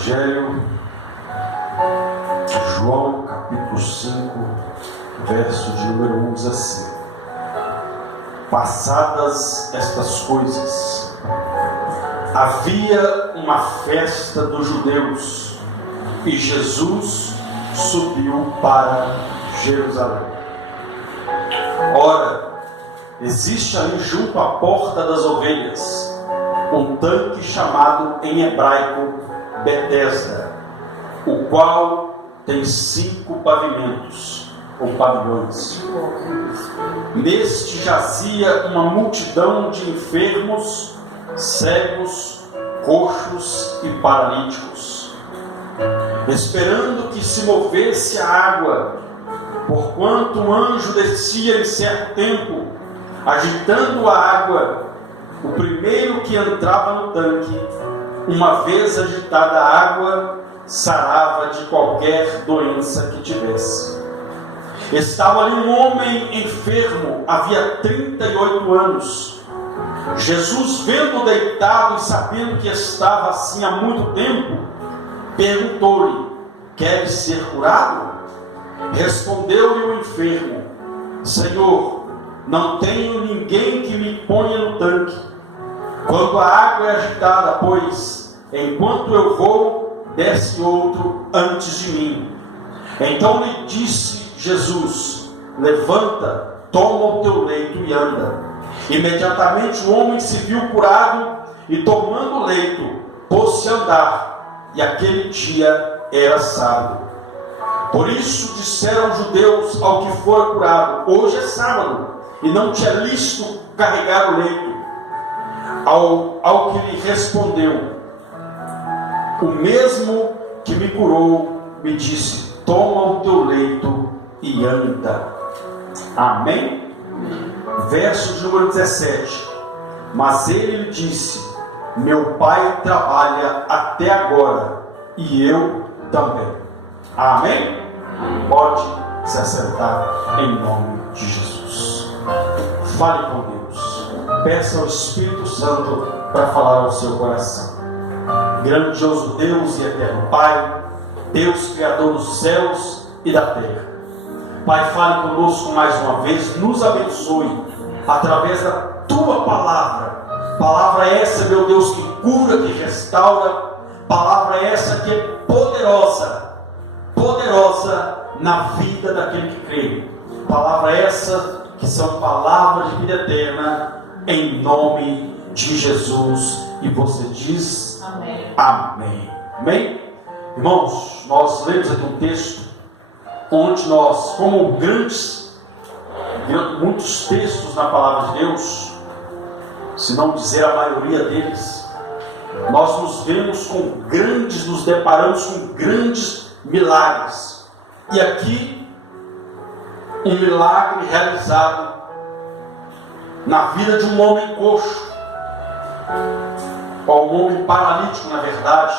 Evangelho de João, capítulo 5, verso de número 1, diz assim: passadas estas coisas, havia uma festa dos judeus e Jesus subiu para Jerusalém. Ora, existe ali junto à porta das ovelhas um tanque chamado em hebraico Betesda, o qual tem 5 pavimentos ou pavilhões. Neste jazia uma multidão de enfermos, cegos, coxos e paralíticos, esperando que se movesse a água, porquanto um anjo descia em certo tempo, agitando a água. O primeiro que entrava no tanque, uma vez agitada a água, sarava de qualquer doença que tivesse. Estava ali um homem enfermo, havia 38 anos. Jesus, vendo-o deitado e sabendo que estava assim há muito tempo, perguntou-lhe: queres ser curado? Respondeu-lhe o enfermo: Senhor, não tenho ninguém que me ponha no tanque quando a água é agitada, pois enquanto eu vou, desce outro antes de mim. Então lhe disse Jesus: levanta, toma o teu leito e anda. Imediatamente o homem se viu curado e, tomando o leito, pôs-se a andar, e aquele dia era sábado. Por isso disseram os judeus ao que fora curado: hoje é sábado, e não te é lícito carregar o leito. Ao que lhe respondeu: o mesmo que me curou me disse: toma o teu leito e anda. Amém? Verso de número 17: mas ele lhe disse: meu pai trabalha até agora, e eu também. Amém? Pode se assentar em nome de Jesus. Fale com Deus. Peça ao Espírito Santo para falar ao seu coração. Grandioso Deus e eterno Pai, Deus Criador dos céus e da terra, Pai, fale conosco mais uma vez, nos abençoe através da Tua palavra. Palavra essa, meu Deus, que cura, que restaura. Palavra essa que é poderosa, poderosa na vida daquele que crê. Palavra essa que são palavras de vida eterna, em nome de Jesus. E você diz amém. Amém. Amém? Irmãos, nós lemos aqui um texto onde nós, como muitos textos na palavra de Deus, se não dizer a maioria deles, nós nos deparamos com grandes milagres. E aqui, um milagre realizado na vida de um homem coxo, ou um homem paralítico, na verdade,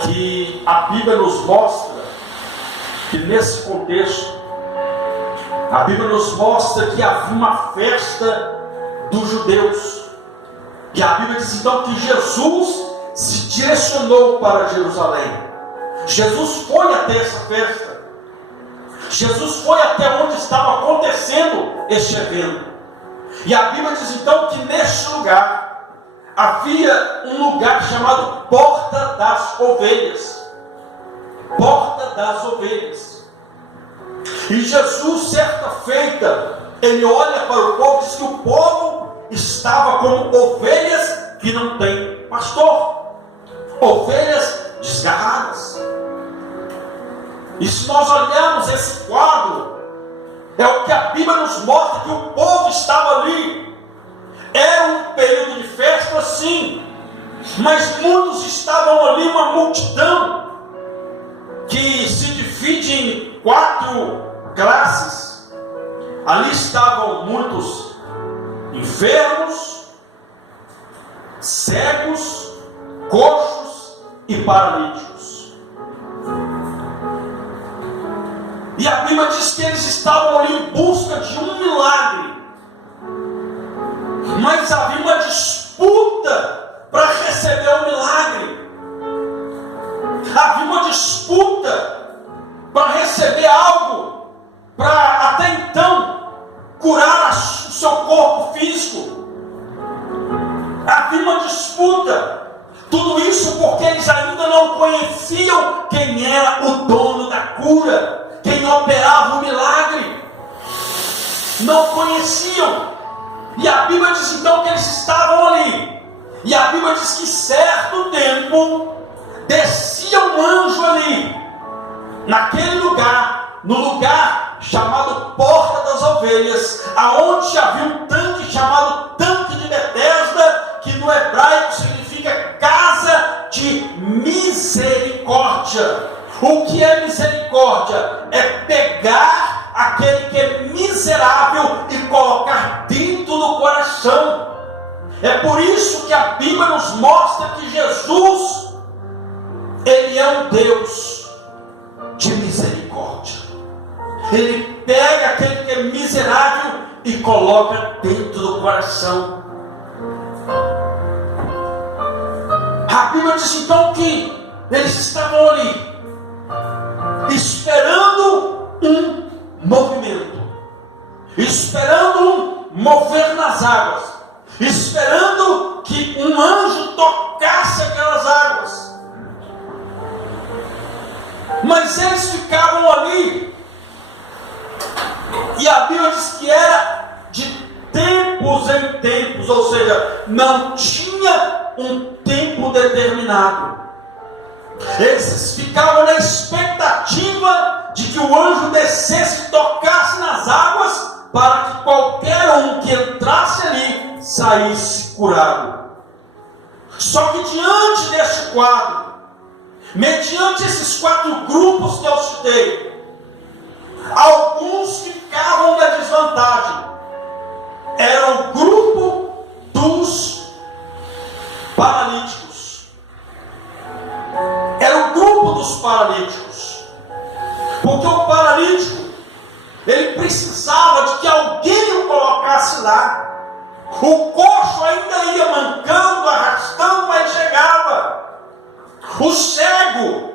que a Bíblia nos mostra que nesse contexto, a Bíblia nos mostra que havia uma festa dos judeus, e a Bíblia diz então que Jesus se direcionou para Jerusalém. Jesus foi até essa festa, Jesus foi até onde estava acontecendo este evento. E a Bíblia diz então que neste lugar havia um lugar chamado Porta das Ovelhas. Porta das Ovelhas. E Jesus, certa feita, ele olha para o povo e diz que o povo estava como ovelhas que não têm pastor, ovelhas desgarradas. E se nós olharmos esse quadro, é o que a Bíblia nos mostra, que o povo estava ali. Era um período de festa, sim, mas muitos estavam ali, uma multidão que se divide em 4 classes. Ali estavam muitos enfermos, cegos, coxos e paralíticos. E a Bíblia diz que eles estavam ali em busca de um milagre, mas havia uma disputa para receber o milagre. disputa para receber algo, para até então curar o seu corpo físico. Havia uma disputa. Tudo isso porque eles ainda não conheciam quem era o dono da cura, quem operava o milagre. Não conheciam. E a Bíblia diz então que eles estavam ali. E a Bíblia diz que certo tempo descia um anjo ali, naquele lugar, no lugar chamado Porta das Ovelhas, aonde havia um tanque chamado Tanque de Betesda, que no hebraico significa casa de misericórdia. O que é misericórdia? É pegar aquele que é miserável e colocar dentro do coração. É por isso que a Bíblia nos mostra que Jesus, Ele é um Deus de misericórdia. Ele pega aquele que é miserável e coloca dentro do coração. A Bíblia diz então que eles estavam ali, esperando um movimento, esperando um mover nas águas, esperando que um anjo tocasse aquelas águas. Mas eles ficavam ali, e a Bíblia diz que era de tempos em tempos, ou seja, não tinha um tempo determinado. Eles ficavam na expectativa de que o anjo descesse e tocasse nas águas, para que qualquer um que entrasse ali saísse curado. Só que diante deste quadro, mediante esses 4 grupos que eu citei, alguns ficavam na desvantagem. Era o grupo dos paralíticos. Era o grupo dos paralíticos. Porque o paralítico, ele precisava de que alguém o colocasse lá. O coxo ainda ia mancando, arrastando, mas chegava. O cego,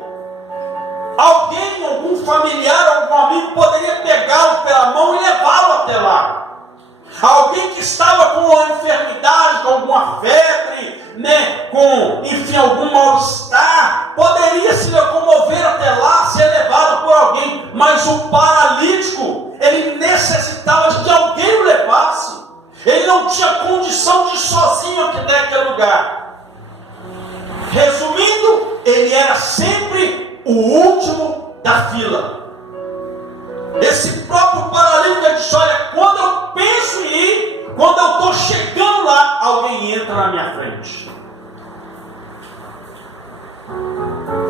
alguém, algum familiar, algum amigo poderia pegá-lo pela mão e levá-lo até lá. Alguém que estava com uma enfermidade, com alguma febre, com, enfim, algum mal-estar, poderia se locomover até lá, ser levado por alguém. Mas o paralítico, ele necessitava de que alguém o levasse. Ele não tinha condição de ir sozinho até aquele lugar. Resumindo, ele era sempre o último da fila. Esse próprio paralítico diz: olha, quando eu penso em ir, quando eu estou chegando lá, alguém entra na minha frente.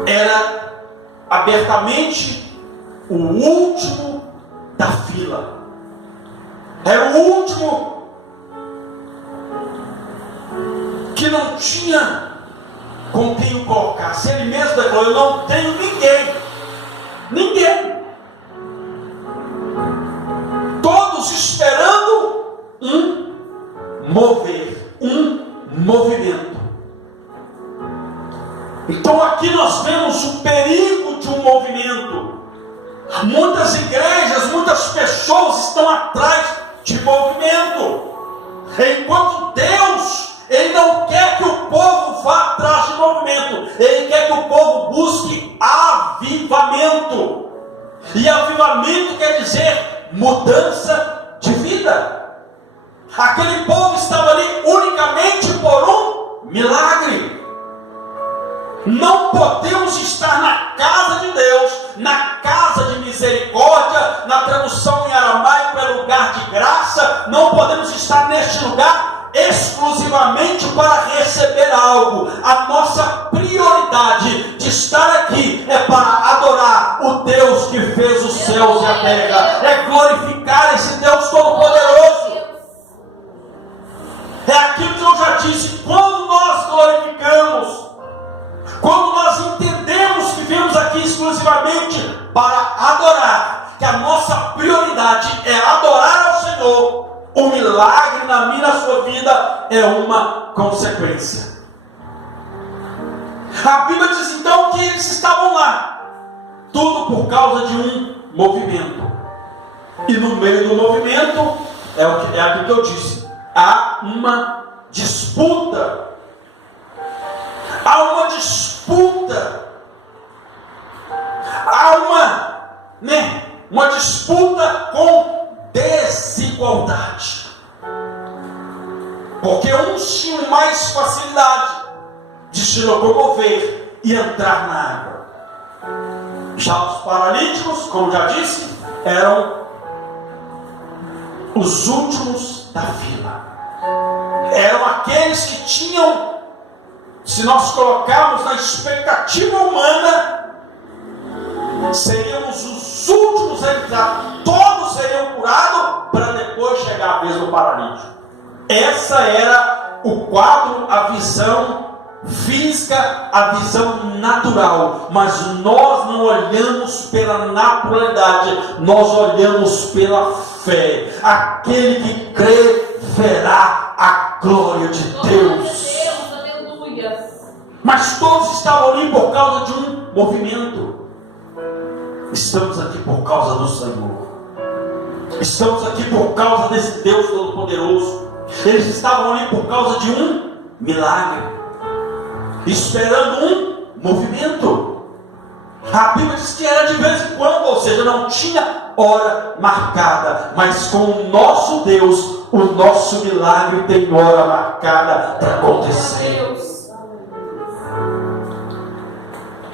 Era abertamente o último da fila. Era o último que não tinha com quem o colocasse. Ele mesmo declarou: eu não tenho ninguém. Ninguém. Todos esperando um mover, um movimento. Então aqui nós vemos o perigo de um movimento. Muitas igrejas, muitas pessoas estão atrás de movimento, enquanto Deus, Ele não quer que o povo vá atrás de movimento. Ele quer que o povo busque avivamento. E avivamento quer dizer mudança de vida. Aquele povo estava ali unicamente por um milagre. Não podemos estar na casa de Deus, na casa de misericórdia. Na tradução em aramaico é lugar de graça. Não podemos estar neste lugar exclusivamente para receber algo. A nossa prioridade de estar aqui é para adorar o Deus que fez os céus e a terra, é glorificar esse Deus Todo-Poderoso. É aquilo que eu já disse: quando nós glorificamos, quando nós entendemos que viemos aqui exclusivamente para adorar, que a nossa prioridade é adorar ao Senhor, o milagre na minha e na sua vida é uma consequência. A Bíblia diz então que eles estavam lá, Tudo por causa de um movimento. E no meio do movimento, é aquilo que eu disse, há uma disputa. Há uma disputa. Há uma disputa com desigualdade. Porque uns tinham mais facilidade de se locomover e entrar na água. Já os paralíticos, como já disse, eram os últimos da fila. Eram aqueles que tinham, se nós colocarmos na expectativa humana, seríamos os últimos a entrar. Todos seriam curados para depois chegar a vez do paralítico. Essa era o quadro, a visão física, a visão natural. Mas nós não olhamos pela naturalidade, nós olhamos pela fé. Aquele que crê verá a glória de Deus. Mas todos estavam ali por causa de um movimento. Estamos aqui por causa do Senhor. Estamos aqui por causa desse Deus Todo-Poderoso. Eles estavam ali por causa de um milagre, esperando um movimento. A Bíblia diz que era de vez em quando, ou seja, não tinha hora marcada. Mas com o nosso Deus, o nosso milagre tem hora marcada para acontecer.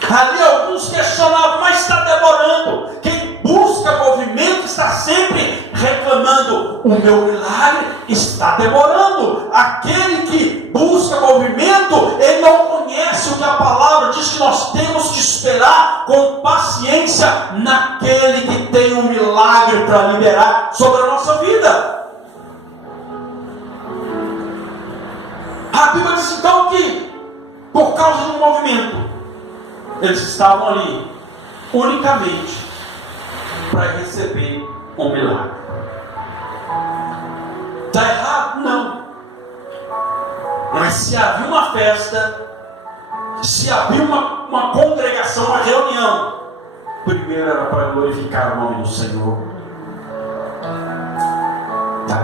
Ali alguns questionavam, mas está demorando. Quem busca movimento está sempre reclamando, o meu milagre está demorando. Aquele que busca movimento, ele não conhece o que a palavra diz, que nós temos que esperar com paciência naquele que tem um milagre para liberar sobre a nossa vida. A Bíblia diz então que, por causa do movimento, eles estavam ali unicamente para receber um milagre. Está errado? Não. Mas se havia uma festa, se havia uma congregação, uma reunião, primeiro era para glorificar o nome do Senhor.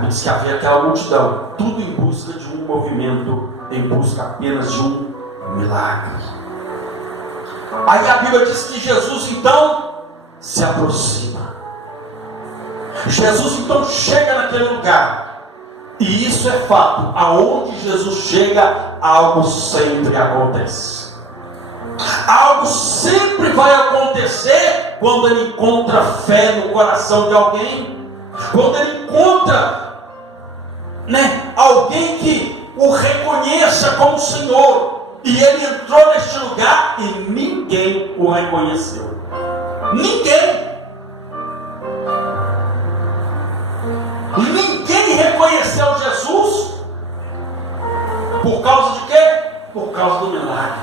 Diz que havia aquela multidão, tudo em busca de um movimento, em busca apenas de um milagre. Aí a Bíblia diz que Jesus então se aproxima. Jesus então chega naquele lugar. E isso é fato. Aonde Jesus chega, algo sempre acontece. Algo sempre vai acontecer quando ele encontra fé no coração de alguém. Quando ele encontra alguém que o reconheça como Senhor. E ele entrou neste lugar e ninguém o reconheceu. Ninguém. Ninguém reconheceu Jesus. Por causa de quê? Por causa do milagre.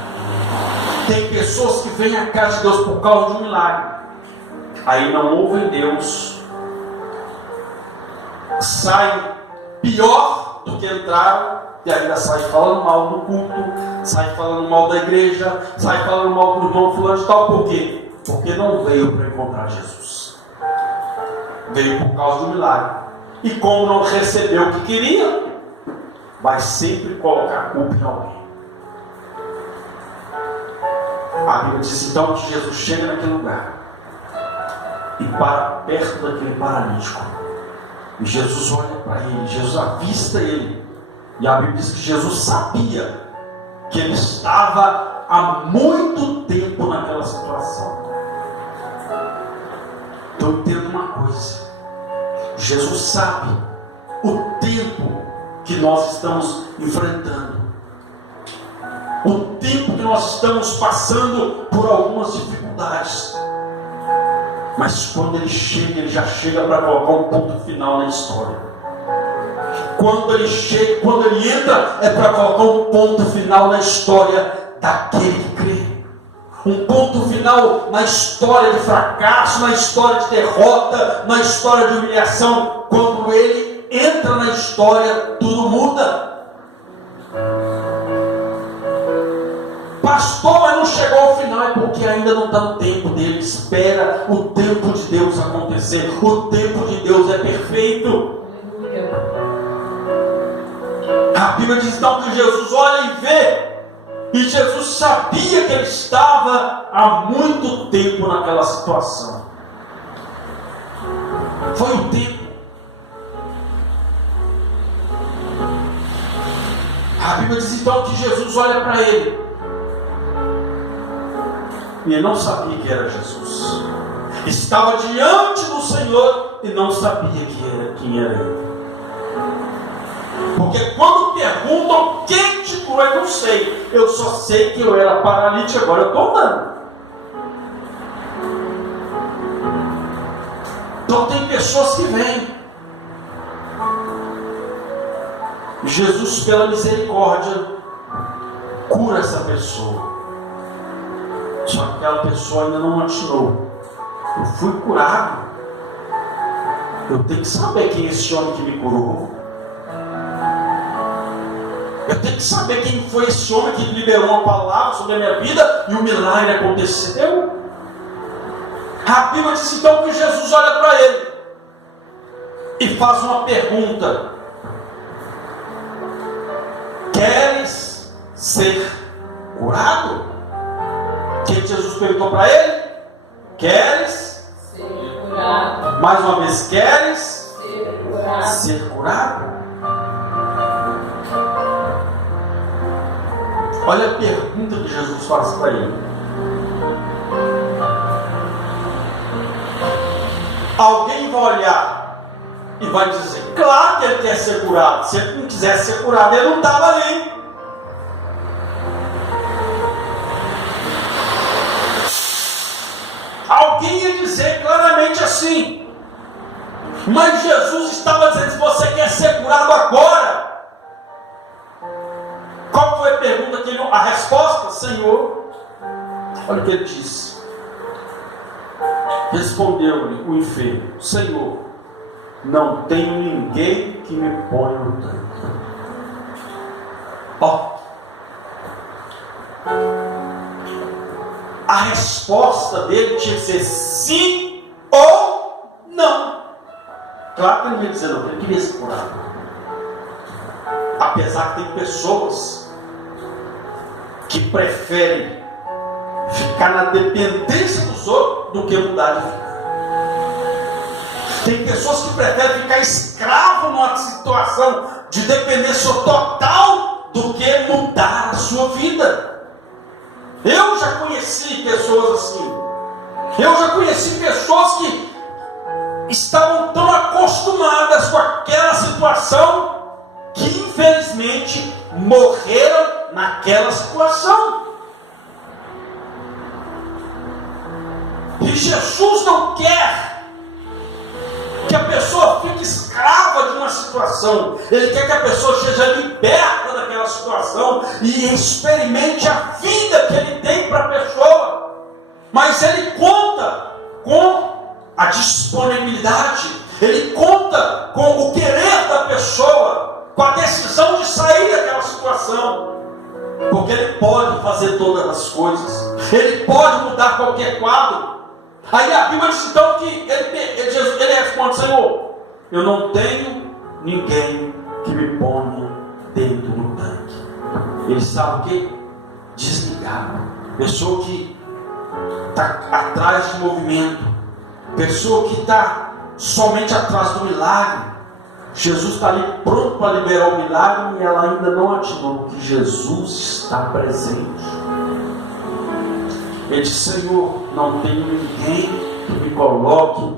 Tem pessoas que vêm à casa de Deus por causa de um milagre. Aí não ouvem Deus. Saem pior do que entraram. E ainda sai falando mal do culto, sai falando mal da igreja, sai falando mal do irmão fulano de tal. Por quê? Porque não veio para encontrar Jesus. Veio por causa do milagre. E como não recebeu o que queria, vai sempre colocar a culpa em alguém. A Bíblia diz então que Jesus chega naquele lugar e para perto daquele paralítico. E Jesus olha para ele, Jesus avista ele. E a Bíblia diz que Jesus sabia que ele estava há muito tempo naquela situação. Então entenda uma coisa: Jesus sabe o tempo que nós estamos enfrentando, o tempo que nós estamos passando por algumas dificuldades. Mas quando ele chega, ele já chega para colocar um ponto final na história. Quando ele chega, quando ele entra, é para colocar um ponto final na história daquele que crê. Um ponto final na história de fracasso, na história de derrota, na história de humilhação. Quando ele entra na história, tudo muda. Pastor, mas não não chegou ao final é porque ainda não está no tempo dele. Espera o tempo de Deus acontecer. O tempo de Deus é perfeito. A Bíblia diz então que Jesus olha e vê. E Jesus sabia que ele estava há muito tempo naquela situação. Foi o tempo. A Bíblia diz então que Jesus olha para ele. E ele não sabia que era Jesus. Estava diante do Senhor e não sabia quem era ele. Porque quando perguntam quem te curou, eu não sei. Eu só sei que eu era paralítico, agora eu estou andando. Então tem pessoas que vêm. Jesus, pela misericórdia, cura essa pessoa. Só que aquela pessoa ainda não atinou. Eu fui curado. Eu tenho que saber quem é esse homem que me curou. Eu tenho que saber quem foi esse homem que liberou uma palavra sobre a minha vida e o milagre aconteceu. A Bíblia diz então que Jesus olha para ele e faz uma pergunta: queres ser curado? O que Jesus perguntou para ele? Queres ser curado? Mais uma vez, queres Ser curado? ser curado? Olha a pergunta que Jesus faz para ele. Alguém vai olhar e vai dizer: claro que ele quer ser curado. Se ele não quisesse ser curado, ele não estava ali. Alguém ia dizer claramente assim. Mas Jesus estava dizendo: se você quer ser curado agora. Qual foi a pergunta que ele... A resposta: Senhor. Olha o que ele disse. Respondeu-lhe o enfermo: Senhor, não tenho ninguém que me ponha no tanque. Ó, a resposta dele tinha que ser sim ou não. Claro que ele ia dizer não, ele queria ser curado. Apesar que tem pessoas que preferem ficar na dependência dos outros do que mudar de vida. Tem pessoas que preferem ficar escravo numa situação de dependência total do que mudar a sua vida. Eu já conheci pessoas assim. Eu já conheci pessoas que estavam tão acostumadas com aquela situação que infelizmente morreram naquela situação. E Jesus não quer que a pessoa fique escrava de uma situação. Ele quer que a pessoa seja liberta daquela situação e experimente a vida que ele tem para a pessoa. Mas ele conta com a disponibilidade, ele conta com o querer da pessoa, com a decisão de sair daquela situação. Porque ele pode fazer todas as coisas, ele pode mudar qualquer quadro. Aí a Bíblia diz então que ele responde: Senhor, eu não tenho ninguém que me ponha dentro do tanque. Ele sabe o que? Desligado. Pessoa que está atrás de movimento, pessoa que está somente atrás do milagre. Jesus está ali pronto para liberar o milagre e ela ainda não atinou, porque Jesus está presente. Ele disse: Senhor, não tenho ninguém que me coloque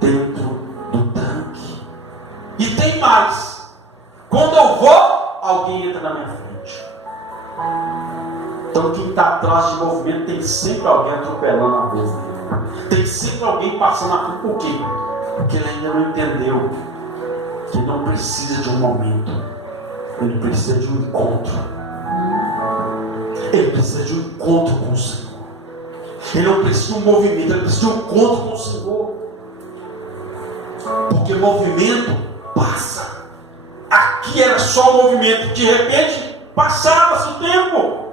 dentro do tanque. E tem mais: quando eu vou, alguém entra na minha frente. Então quem está atrás de movimento tem sempre alguém atropelando a vez dele. Tem sempre alguém passando a frente. Por quê? Porque ele ainda não entendeu que não precisa de um momento, ele precisa de um encontro. Ele precisa de um encontro com o Senhor. Ele não precisa de um movimento, ele precisa de um encontro com o Senhor. Porque movimento passa. Aqui era só movimento, de repente passava-se o tempo.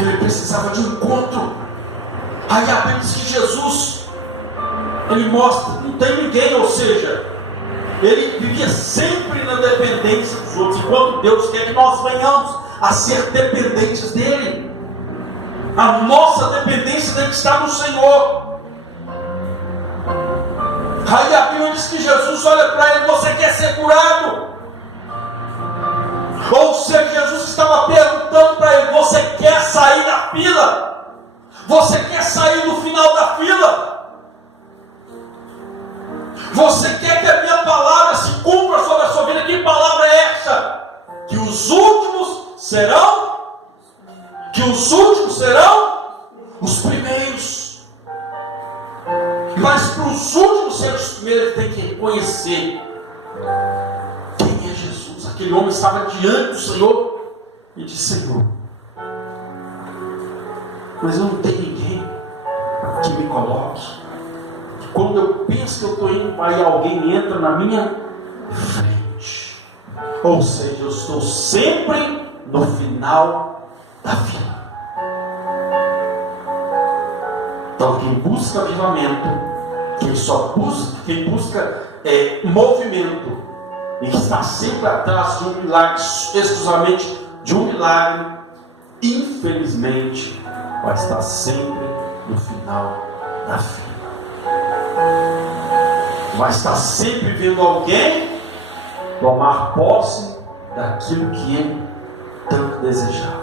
Ele precisava de um encontro. Aí a Bíblia diz que Jesus, ele mostra, não tem ninguém, ou seja, ele vivia sempre na dependência dos outros, enquanto Deus quer que nós venhamos a ser dependentes dele. A nossa dependência tem que estar no Senhor. Aí a Bíblia diz que Jesus olha para ele: você quer ser curado? Ou seja, Jesus estava perguntando para ele: você quer sair da fila? Você quer sair do final da fila? Você quer que a minha palavra se cumpra sobre a sua vida? Que palavra é essa? Que os últimos serão? Que os últimos serão os primeiros. Mas para os últimos serem os primeiros, tem que reconhecer quem é Jesus. Aquele homem estava diante do Senhor e disse: Senhor, mas eu não tenho ninguém que me coloque. Quando eu penso que eu estou indo, aí alguém entra na minha frente. Ou seja, eu estou sempre no final da fila. Então, quem busca avivamento, quem busca movimento, e que está sempre atrás de um milagre, exclusivamente de um milagre, infelizmente, vai estar sempre no final da fila. Vai estar sempre vendo alguém tomar posse daquilo que ele tanto desejava.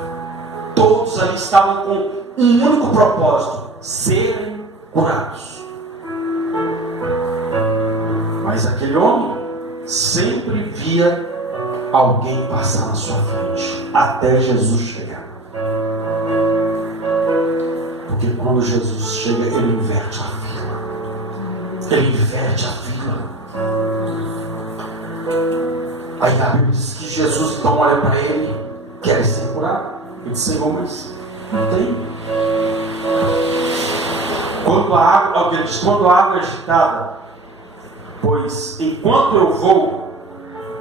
Todos ali estavam com um único propósito: serem curados. Mas aquele homem sempre via alguém passar na sua frente, até Jesus chegar. Porque quando Jesus chega, ele inverte a fila. Ele inverte a fila. Aí a Bíblia diz que Jesus então olha para ele: quer ser curado? Ele disse: Senhor, mas não tem. Quando a água é agitada, pois enquanto eu vou,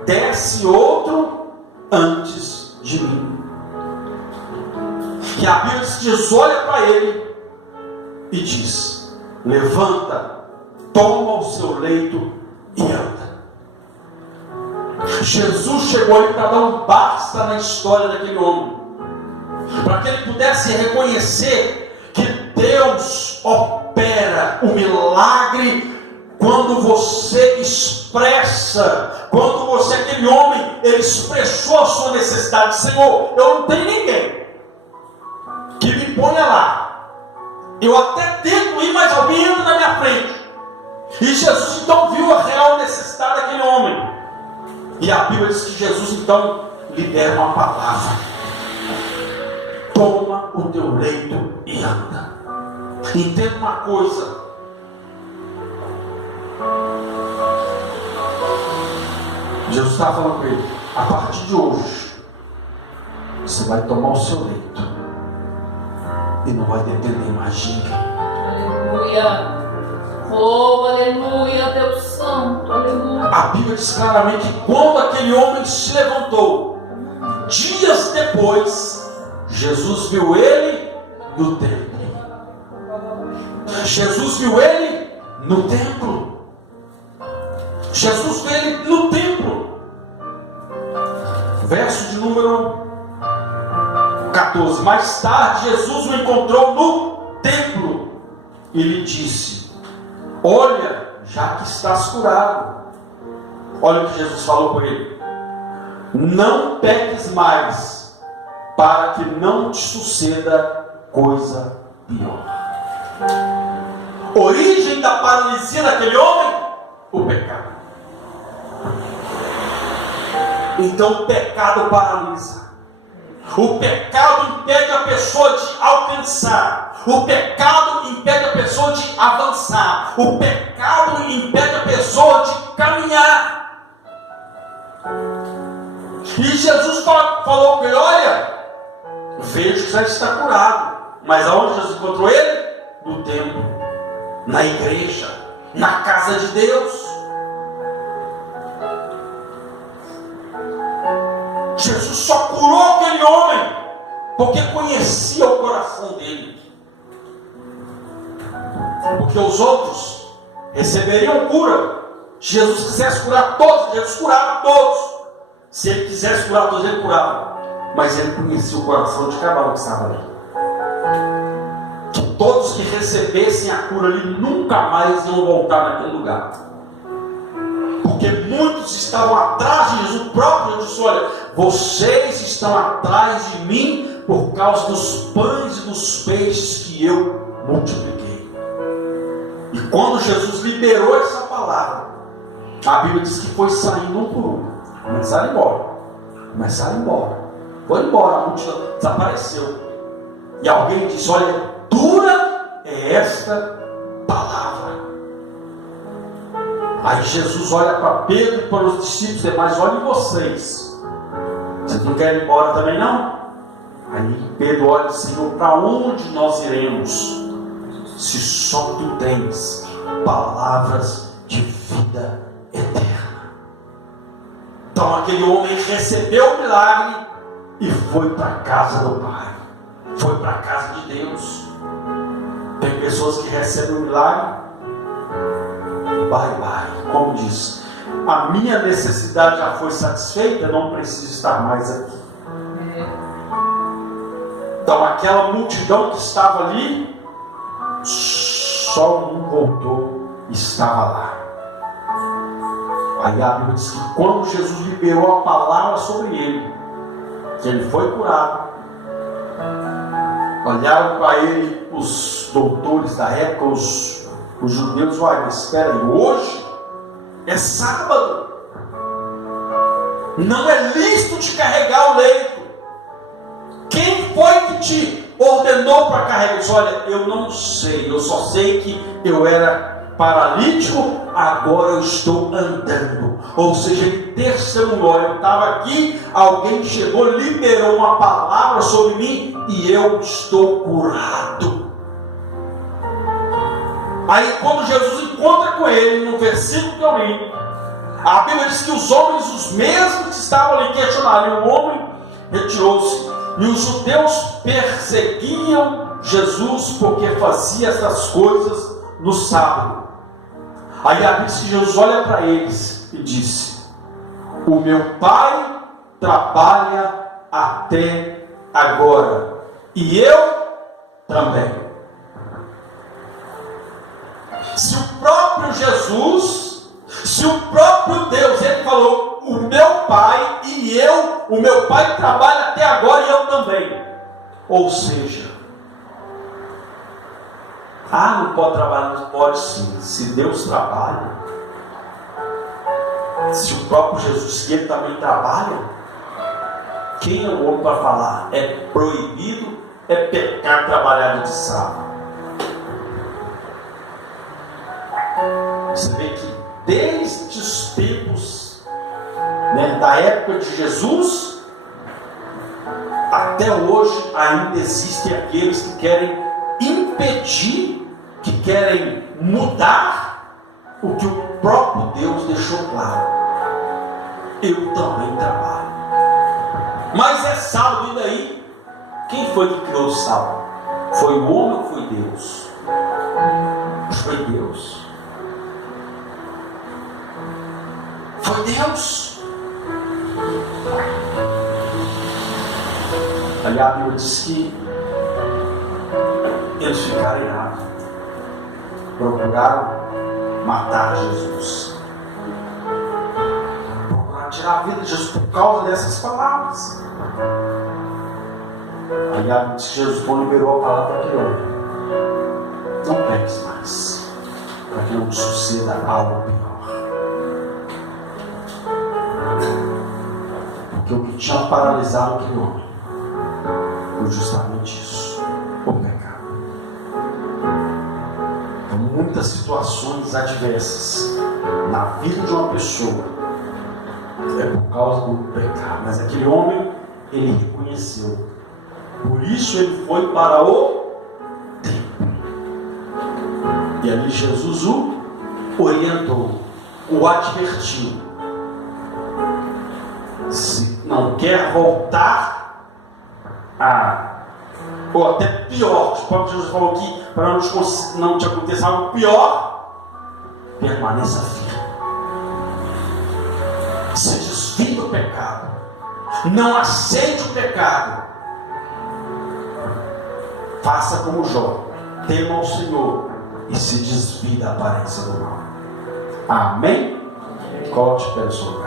desce outro antes de mim. E a Bíblia diz que Jesus olha para ele e diz: levanta, toma o seu leito e anda. Jesus chegou ali para dar um basta na história daquele homem, para que ele pudesse reconhecer que Deus opera o milagre quando você expressa, quando você, aquele homem, ele expressou a sua necessidade. Senhor, eu não tenho ninguém que me ponha lá, eu até tento ir, mas alguém entra na minha frente. E Jesus então viu a real necessidade daquele homem, e a Bíblia diz que Jesus então libera uma palavra: toma o teu leito e anda. Entenda uma coisa: Jesus está falando para ele: a partir de hoje você vai tomar o seu leito e não vai depender mais de ninguém. Aleluia. Oh, aleluia, Deus Santo, aleluia. A Bíblia diz claramente que quando aquele homem se levantou, dias depois, Jesus viu ele no templo. Jesus viu ele no templo. Jesus viu ele no templo. Verso de número 14. Mais tarde, Jesus o encontrou no templo e lhe disse: olha, já que estás curado. Olha o que Jesus falou para ele: não peques mais, para que não te suceda coisa pior. Origem da paralisia daquele homem: o pecado. Então o pecado paralisa. O pecado impede a pessoa de alcançar. O pecado impede a pessoa de avançar. O pecado impede a pessoa de caminhar. E Jesus falou para ele: olha, vejo que já está curado. Mas aonde Jesus encontrou ele? No templo, na igreja, na casa de Deus. Jesus só curou aquele homem porque conhecia o coração dele. Porque os outros receberiam cura. Se Jesus quisesse curar todos, Jesus curava todos. Se ele quisesse curar todos, ele curava. Mas ele conhecia o coração de cada um que estava ali. Que todos que recebessem a cura ali nunca mais iam voltar naquele lugar. Porque muitos estavam atrás de Jesus. O próprio Jesus disse: olha, vocês estão atrás de mim por causa dos pães e dos peixes que eu multipliquei. E quando Jesus liberou essa palavra, a Bíblia diz que foi saindo um por um. Começaram a ir embora. Foi embora, a multidão desapareceu. E alguém disse: olha, dura é esta palavra. Aí Jesus olha para Pedro e para os discípulos e diz: mas olhem vocês não querem ir embora também não? Aí Pedro olha: Senhor, para onde nós iremos, se só tu tens palavras de vida eterna? Então aquele homem recebeu o milagre e foi para a casa do Pai, foi para a casa de Deus. Tem pessoas que recebem o milagre, bye, como diz, a minha necessidade já foi satisfeita, eu não preciso estar mais aqui. Então aquela multidão que estava ali, só um voltou e estava lá. Aí a Bíblia diz que quando Jesus liberou a palavra sobre ele, que ele foi curado, olharam para ele os doutores da época, os judeus: olha, mas espera aí, hoje é sábado, não é lícito de carregar o leito. Quem foi que te ordenou para carregar isso? Olha, eu não sei, eu só sei que eu era paralítico, agora eu estou andando. Ou seja, ele testemunhou: eu estava aqui, alguém chegou, liberou uma palavra sobre mim e eu estou curado. Aí quando Jesus encontra com ele, no versículo que eu li, a Bíblia diz que os homens, os mesmos que estavam ali, questionaram. O homem retirou-se, e os judeus perseguiam Jesus porque fazia essas coisas no sábado. Aí a Bíblia diz que Jesus olha para eles e disse: o meu Pai trabalha até agora, e eu também. Se o próprio Jesus, se o próprio Deus, ele falou: o meu Pai e eu, o meu Pai trabalha até agora e eu também. Ou seja, não pode trabalhar, não pode sim. Se Deus trabalha, se o próprio Jesus, que ele também trabalha, quem é o homem para falar? É proibido, é pecado trabalhar no sábado. Você vê que desde os tempos, da época de Jesus até hoje, ainda existem aqueles que querem impedir, que querem mudar o que o próprio Deus deixou claro: eu também trabalho. Mas é sábado, e daí? Quem foi que criou o sábado? Foi o homem ou foi Deus? Foi Deus. Foi Deus. Ali a Bíblia diz que eles ficaram irados, procuraram matar Jesus, procuraram tirar a vida de Jesus por causa dessas palavras. Aí a Bíblia diz que Jesus não liberou a palavra para aquele homem: não peques mais, para que não suceda algo pior. Porque o que tinha paralisado aquele homem foi justamente isso: o pecado. Então, muitas situações adversas na vida de uma pessoa é por causa do pecado. Mas aquele homem, ele reconheceu. Por isso ele foi para o templo. E ali Jesus o orientou, o advertiu: se não quer voltar ou até pior, o próprio Jesus falou que para não te aconteça algo pior, permaneça firme. Se desvie do pecado, não aceite o pecado, faça como Jó, tema ao Senhor e se desvie da aparência do mal. Amém? Volte para o seu lugar.